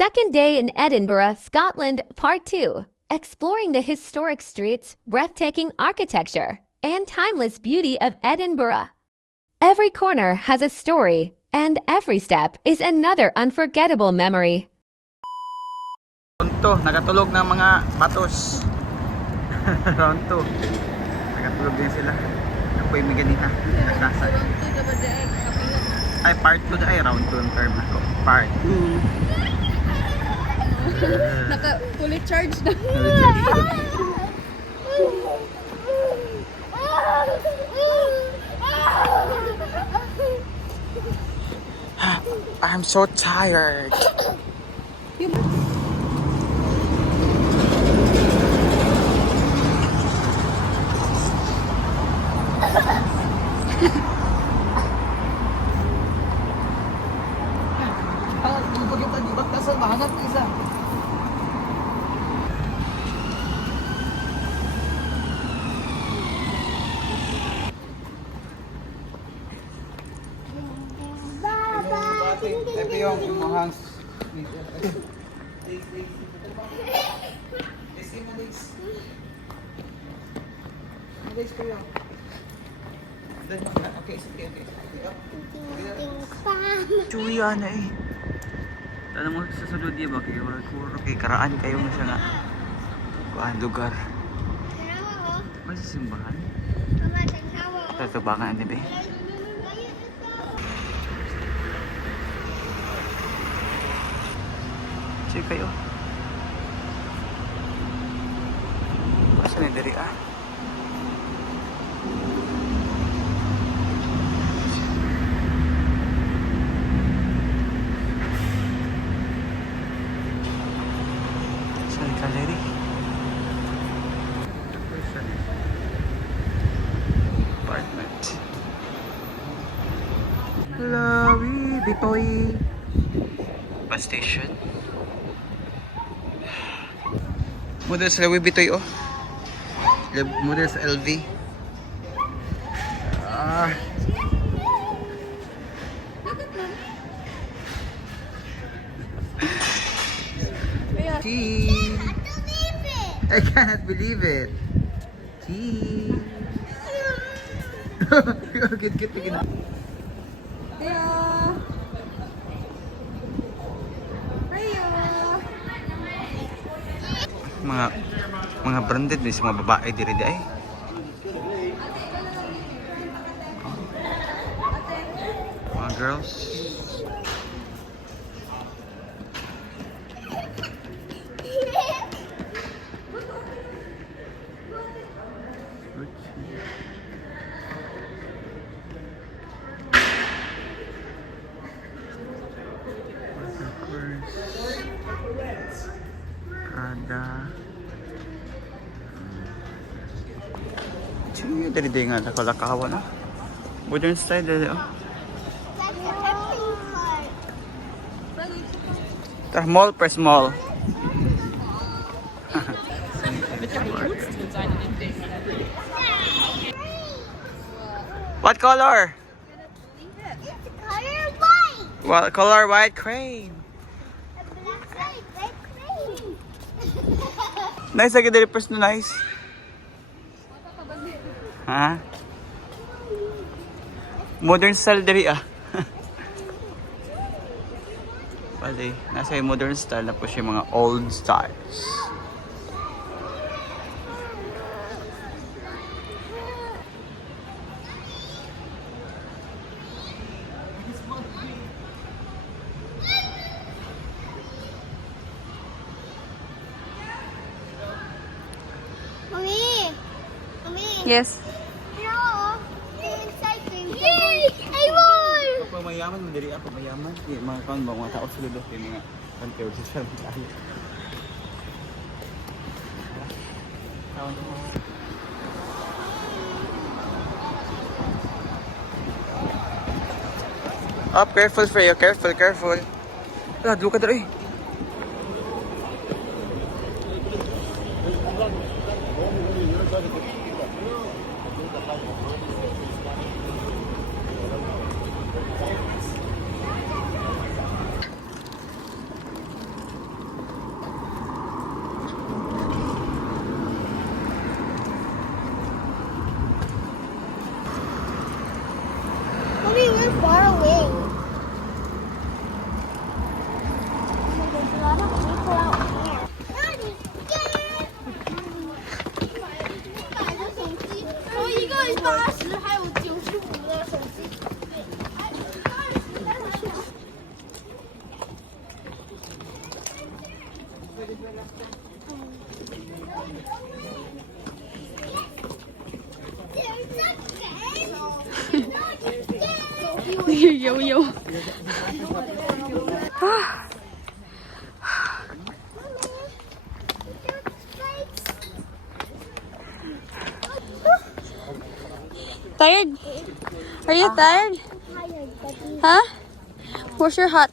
Second day in Edinburgh, Scotland, Part 2. Exploring the historic streets, breathtaking architecture, and timeless beauty of Edinburgh. Every corner has a story, and every step is another unforgettable memory. Round 2, nagatulog ng mga batos. Round 2. Nagatulog din sila. Ako'y may ganiha. Nagkasa. Ay, part 2 ay round 2 ang term ako. Part 2. Naka fully charged na. I'm so tired. Ito yung muhang Juliana eh. Tanong mo sa sulod di ba? Kay karaan kayo na siya nga. Kuhaan lugar. Ano sa simbahan? Ito ba nga ano ba eh? Check kayo. Saan yung diri ah? Saan ka diri? Apartment. Lawi Bitoy bus station. Model sa Louis Vuitton oh. Model sa LV. Cheese. I cannot believe it. Cheese. Good. Mga branded din sa mga babae diri ay. Mga girls. Prada. Sino yung dali nga nakalakawa na? Modern style dali oh. Tah mall press mall. What color? What color? White crane. Nice lagi dali press na nice. Ha? Modern style diri ah. Pwede, nasa yung modern style na po siya mga old styles. Mommy! Yes. Mayaman mo diri ako mayaman. Mga kaon ba mga tao sa ludo kay mga kanker sa sarili. Up, careful Freyo, careful. Dalo ka dali. Yo-yo. Tired? Are you tired? Huh? Where's your hat?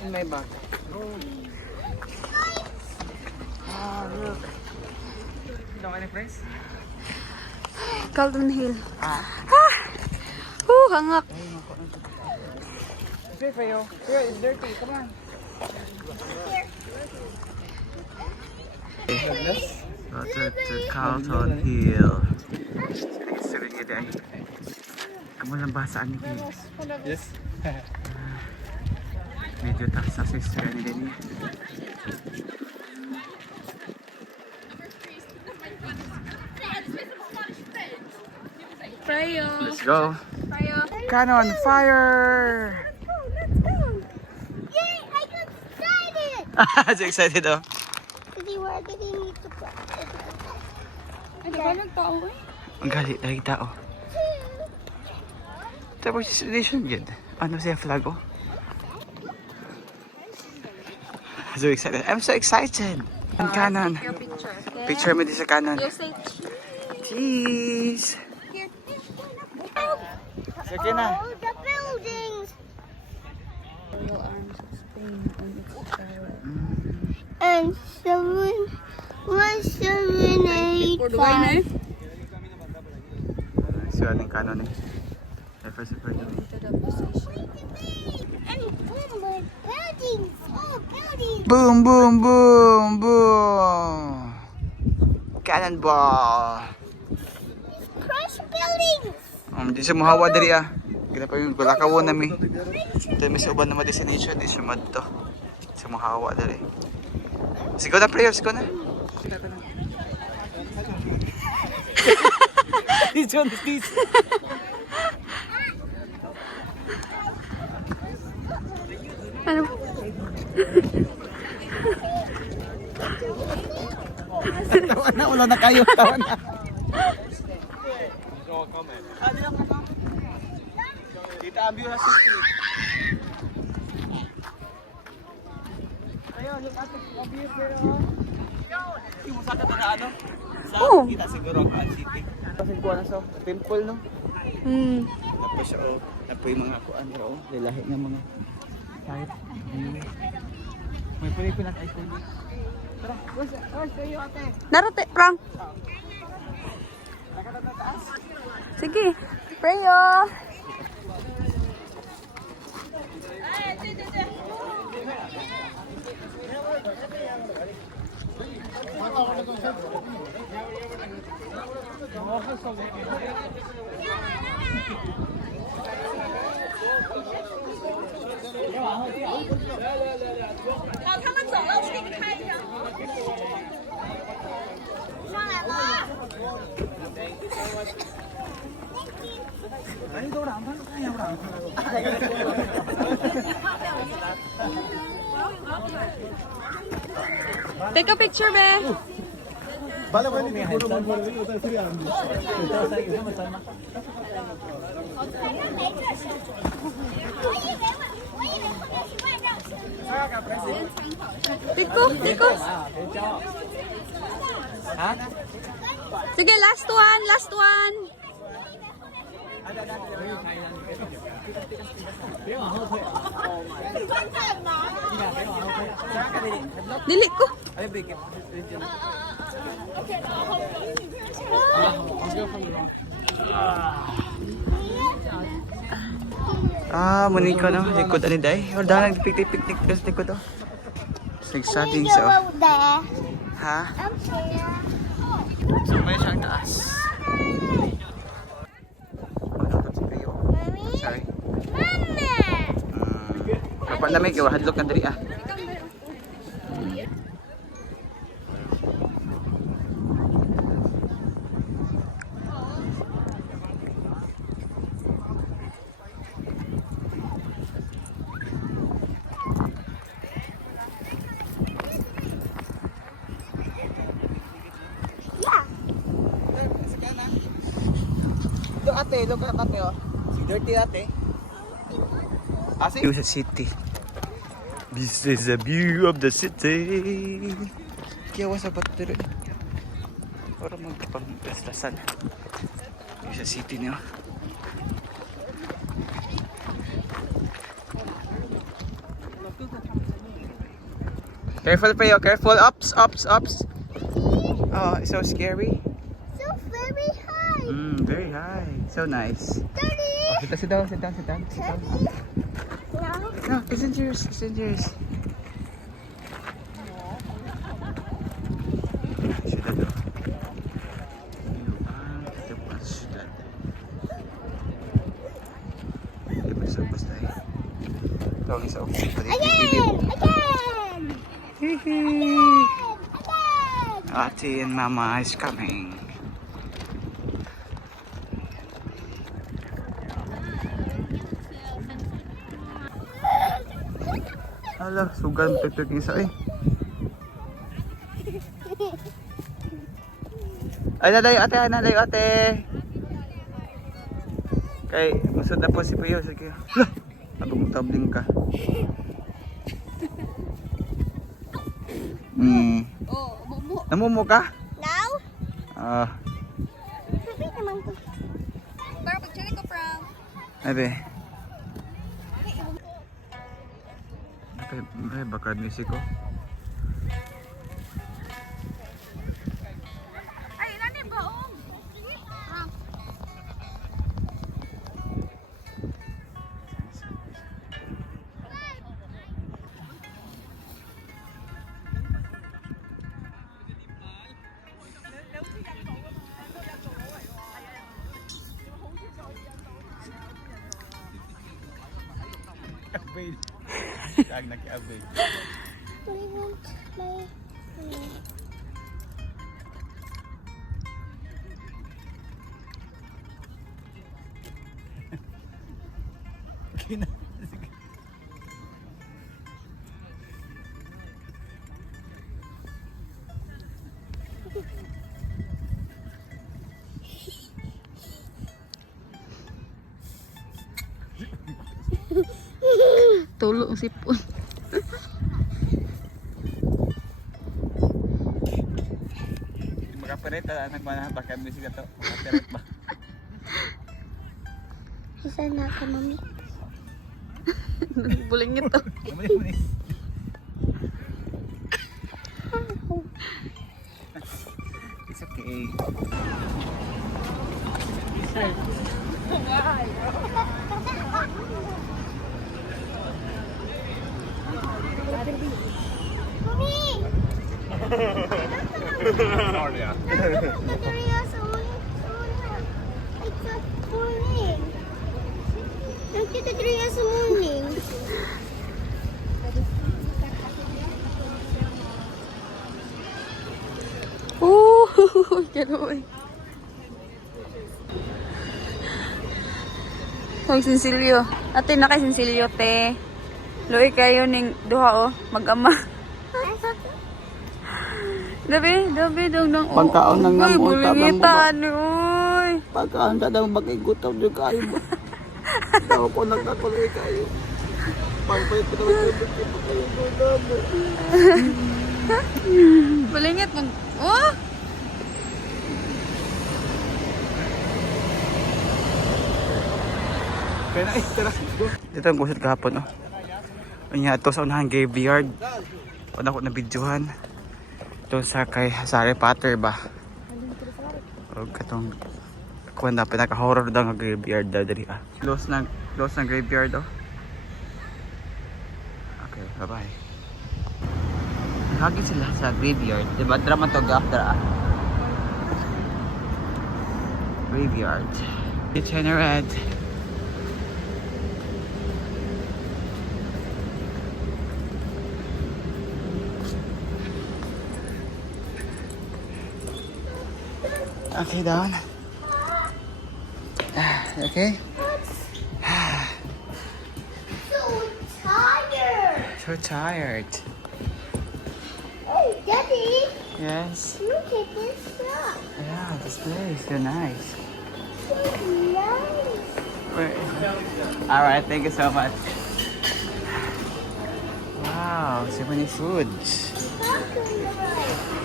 In my bag. Ah, look. Don't any place? Golden Hill. Ah. Hangak. Here for you. Here, it's dirty. Come on. To Carlton Hill. Sering niya dahil. Kamu lang basaan ni Kim. Yes. Medyo tough sa sister ni Denny. Freyo. Let's go. Freyo. Cannon fire! Let's go! Yay! I got excited! So excited oh. Where did he need to go? Ay, diba nagtao eh? Ang galit dahil tao. Tapos destination yun. Ano siya flag oh? So excited. I'm so excited. Ang cannon. Your picture. Okay? Picture mo din sa cannon. You say Cheese! Sige na. Oh, the buildings! Royal Arms of Spain on its tower. And 1785. Portugal na eh. So anong cannon eh? First of all, To the position. And boom, buildings! Oh, buildings! boom, boom, boom, boom! Cannonball! Crush buildings! Di siya mahawa dari ah. Gila pa yung kulakawo na mi. Ito may sa uban na destination. Di siya madto. Di siya mahawa dari. Sigaw na prayer, sigaw na. This one is this. Ano? Tawa na, ulo na kayo. Tawa na. Kita ambil hasil ini. Ayo, look at the ambil pero. Yung sa na ano? Sa kita siguro ang city. Kasi ko na sa temple no. Tapos siya oh, tapoy mga kuan ro, lalahi nga mga kahit may pwede ko icon. Tara, where's kayo ate? Narate, Prang. Sige. Freyo. Take a picture, be. Tiko. Ha? Sige, last one. Dili ko. Muni ko no, likod ani day. Or dahil nagpiknik ka sa likod oh. Saging Go sa over there. ha? I'm scared. So may siyang taas. Mommy? Sorry. Mama! Kapag lamig, hadlok na dali ah. ate. Look at ate, oh. Si dirty ate. View sa city. This is a view of the city. Kaya sa battery. Para magpapagplastasan. View sa city niyo. Careful pa yo, careful. Ups, ups, ups. Oh, it's so scary. So very high. Very high. So nice. Daddy. Oh, sit down, sit down, sit down, sit down. Daddy. No, it's yours, it's yours. Ciudad, oh. Ito po ang ciudad. Ito po sa basta eh. Ito ang isa. Again. Ate and Mama is coming. Hala, sugan pipik isa eh. Ay, nalayo ate, nalayo ate. Kay, masod na po si Puyo. Sige. Hala, abang tabling ka. Oh, bubu. Namumo ka? Now? Ah, Sabi naman ko. Pero picture ko from. ebe. Ay, baka music ko. Ay, nani ba oh? Abay. Tag naki-abay. I want my... Kina. Tulo ang sipon. Makapalit na nagmana baka music ato. Makapalit ba? Isa na ako, mami. Buling ito. Muli. It's okay. Mami! It's a morning. Nagkita diriya sa morning. Oh, gano'n. Kung sinsilyo. Ate na kay sinsilyo, te. Loy kayo ning duha, oh. Mag-ama. Dabi dong. Pagkaon ng Uy, namon, bulingitan, uy. Pagkaan sa daw makigutom din kayo ba? Daw ko nagkakuloy kayo. Pagpay ko naman kayo damo. Bulingit, oh. Kaya na tara. Dito ang kusot kahapon, oh. Kanya ito sa unahang graveyard. Pag ako na videohan. Ito sa kay Harry Potter ba? O katong kuwan na pinaka-horror daw nga graveyard daw diri ah. Close na graveyard oh. Okay, bye-bye. Lagi sila sa graveyard. Diba? Drama to after ah. Graveyard. Itinerant. Okay, down. Okay. So tired. So tired. Hey, Daddy, Yes. look at this stuff. Yeah, this place is so nice. Alright, thank you so much. Wow, so many foods.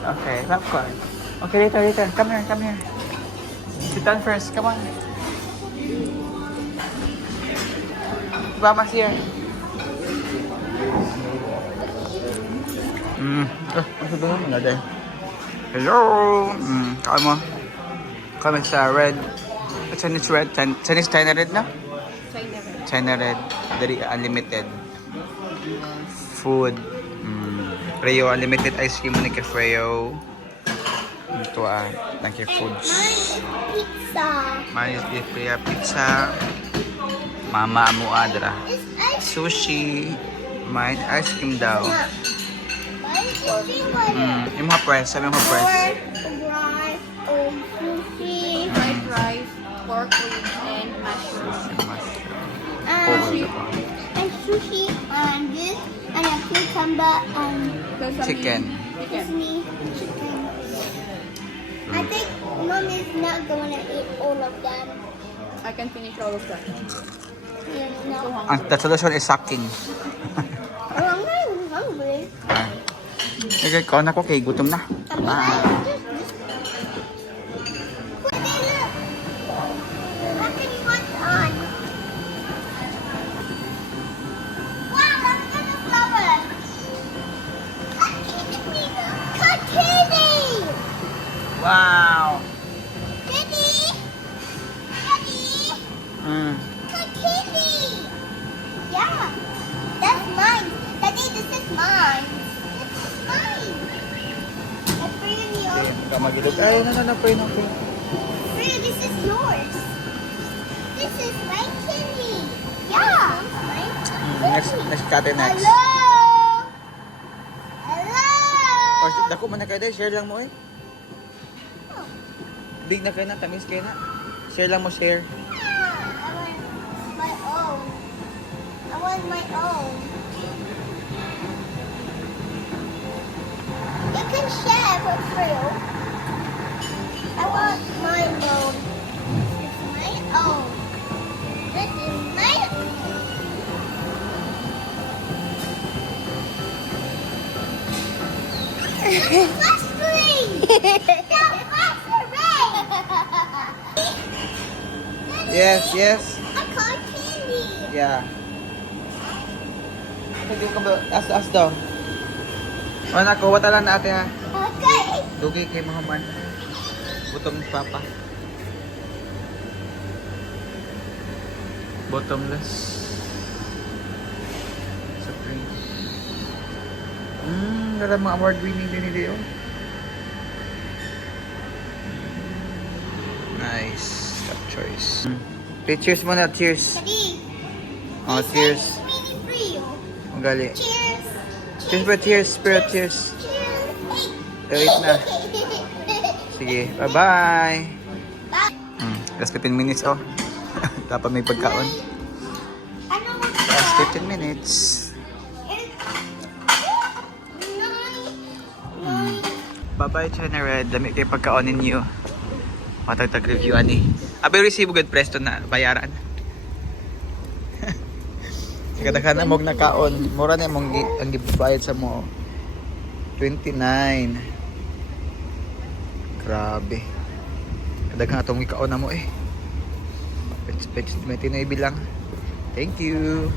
Okay, popcorn. Okay, later. Come here. Sit down first, come on. Mama's here. Ano ba yun? Another. Hello! Kain mo. Kami sa red. Chinese red. Chinese China red na? China red. Very unlimited. Food. Freo unlimited ice cream ni Freo. Ito Nike Foods. Pizza. Mine is beef pizza. Mama amo adra. Sushi. Mine ice cream daw. Yung mga price. Sabi yung mga price. Rice, sushi, Fried rice, pork ribs, and mushrooms. and sushi, and this, and a cucumber, and Chicken. sesame chicken. I think mom is not going to eat all of them. I can finish all of that. No. The solution is sucking. Oh, I'm not hungry. Sige, kaon ako kay gutom na. Bye. Wow. Yeah, that's mine. Daddy, this is mine. This is mine. And Freya, Kamagilog. Ay, no, pray. Freya, this is yours. This is my kitty. Yeah. Next kate next. Hello. Hello. Or dako man na kayo dahil, share lang mo eh. Big na kayo na, tamis kayo na. Share lang mo, share. I want my own. You can share for free. I want my own. This is my own. This is my Fast screen! The fast Yes. I caught candy. Yeah. Pwede ka ba? As daw. Ano ko, wata lang na ate ha. Okay. Dugi kay Mahaman. Gutom ni Papa. Bottomless. Supreme. Ganda mga award winning din ni Leo. Nice. Top choice. Cheers muna, cheers. Daddy. Oh, cheers. Really free. Ang gali. Cheers. Cheers ba, cheers. Spirit, cheers. Cheers. Wait na. Sige, bye-bye. Bye. Last 15 minutes, oh. Dapat may pagkaon. Ano mo Last 15 minutes. Bye-bye, China Red. Dami kayo pagkaon ninyo. Matagtag-review, ani. Abi, receive good presto na bayaran. Kadaghan na mong nakaon. Mura na mong ang gibayad sa mo. 29. Grabe. Kadaghan atong ikaon na mo eh. May bilang. Thank you.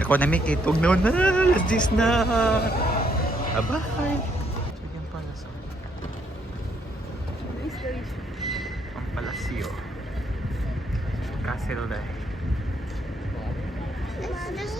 Ako na may kitog na. Let's this na. Bye-bye. So yan pala sa ang palasyo. Castle Day. Let's just